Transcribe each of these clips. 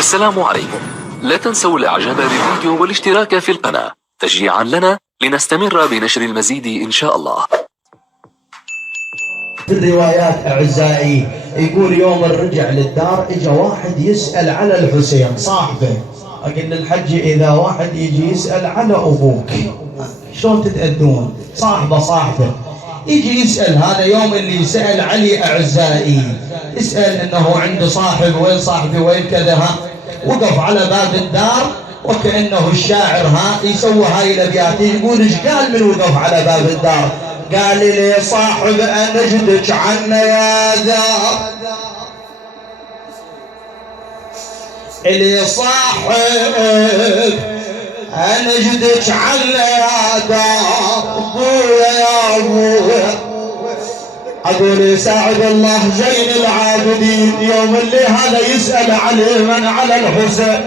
السلام عليكم. لا تنسوا الاعجاب بالفيديو والاشتراك في القناة تشجيعا لنا لنستمر بنشر المزيد ان شاء الله. في الروايات اعزائي يقول يوم الرجع للدار اجى واحد يسأل على الحسين صاحبه. اقول للحج اذا واحد يجي يسأل على ابوك شلون تتأذون؟ صاحبه يجي يسأل. هذا يوم اللي سأل علي اعزائي يسأل انه عنده صاحب، وين صاحبي وين كذا. وقف على باب الدار وكأنه الشاعر يسوي هاي الابيات. يقول ايش قال من وقف على باب الدار؟ قال لي صاحب انجدك عنا يا دار، لي صاحب انجدك عنا يا دار، ابويا يا ابويا. اقول ساعد الله زين العابدين يوم اللي هذا يسأل عليه من على الحسين.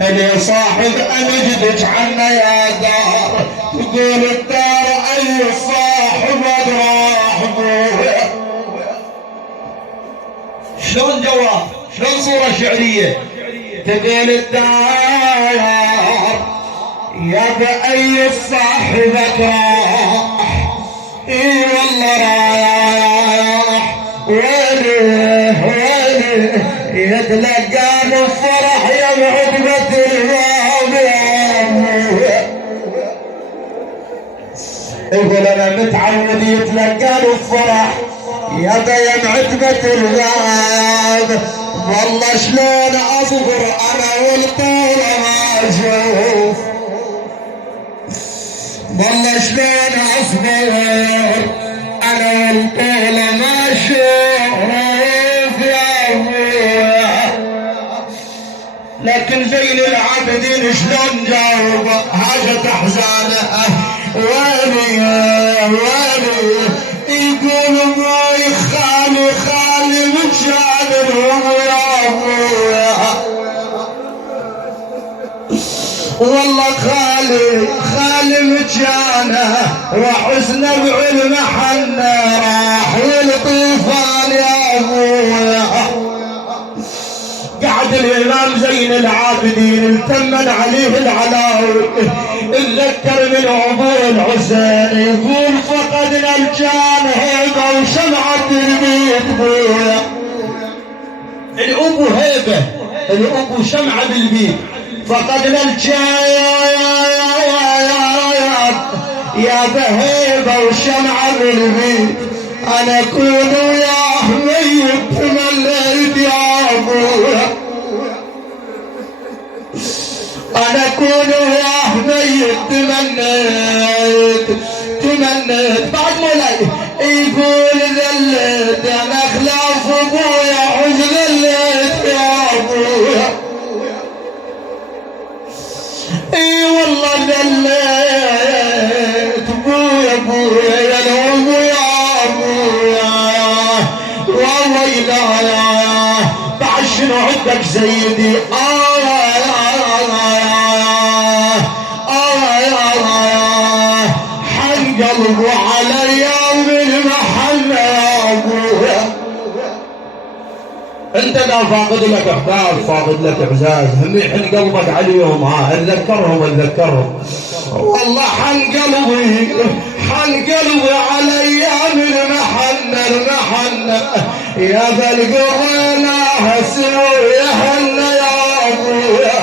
لي صاحب انجدك عنا يا دار، تقول الدار اي صاحب راح ابويا. شلون جواب؟ شلون صورة شعرية؟ تقول الدار يا بأي صاحبك راح، اي والله راح، ويلي يتلقى بالفرح يا بعتبة الباب يا ابويا. يقول انا متعود يتلقى بالفرح يا بعتبة الباب، والله شلون اصبر انا والطول ما اشوف، والله شلون اصبر انا والطول ما اشوف يا ابويا. لكن زين العابدين شلون جاوب حاجة احزانه؟ ويلي يقول ابوي خالي مشان يا ابويا، والله خالي مجانه وحزنه بعلم حنه راح والطوفان يا ابويا. قعد الامام زين العابدين التمن عليه العلاوي، اتذكر من عبور الحسين يقول فقدنا الجان هيبه وشمعه البيت بويا. الابو هيبه، الابو شمعه بالبيت، فقدنا الجان يا بهيبه وشمعه بالبيت. انا اكون وياه ميت تمليت يا ابويا، انا اكون وياه ميت تمنيت. بعد مولاي يقول ذليت انا خلاف ابويا وذليت يا ابويا. اي والله ذليت ابويا يا الام يا ابويا وويلا. بعد شنو عندك سيدي؟ حن قلبه علي من محل يا ابويا. انت لا فاقد لك احباب، فاقد لك اعزاز، هم يحن قلبك عليهم. اتذكرهم والله حن قلبي علي من محن يا بالقرينه سوي هن يا ابويا.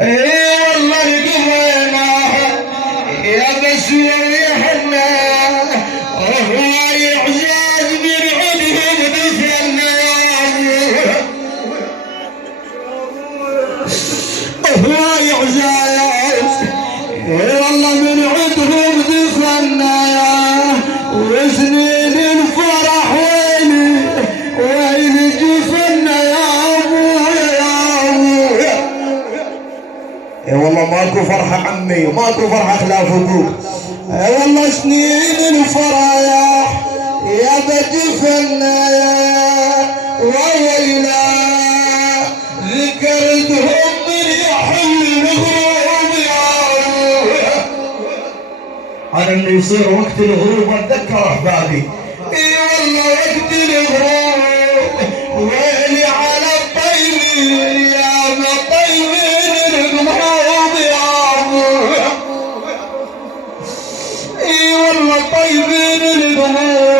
اي والله القرينه يا بسوي هن وهو اعزاز من عدهم دفن يا ابويا. وهو اعزاز والله من عدهم دفن وسنين الفرح وين جفن يا ابويا. يا والله ماكو فرحه عمي وماكو فرحه خلاف ابوك. والله سنين الفرح يا بجفن ويلا ذكرتهم من يحل الغروب يا ابويا. انا اللي يصير وقت الغروب اتذكر احبابي. اي والله وقت الغروب شايفين القبور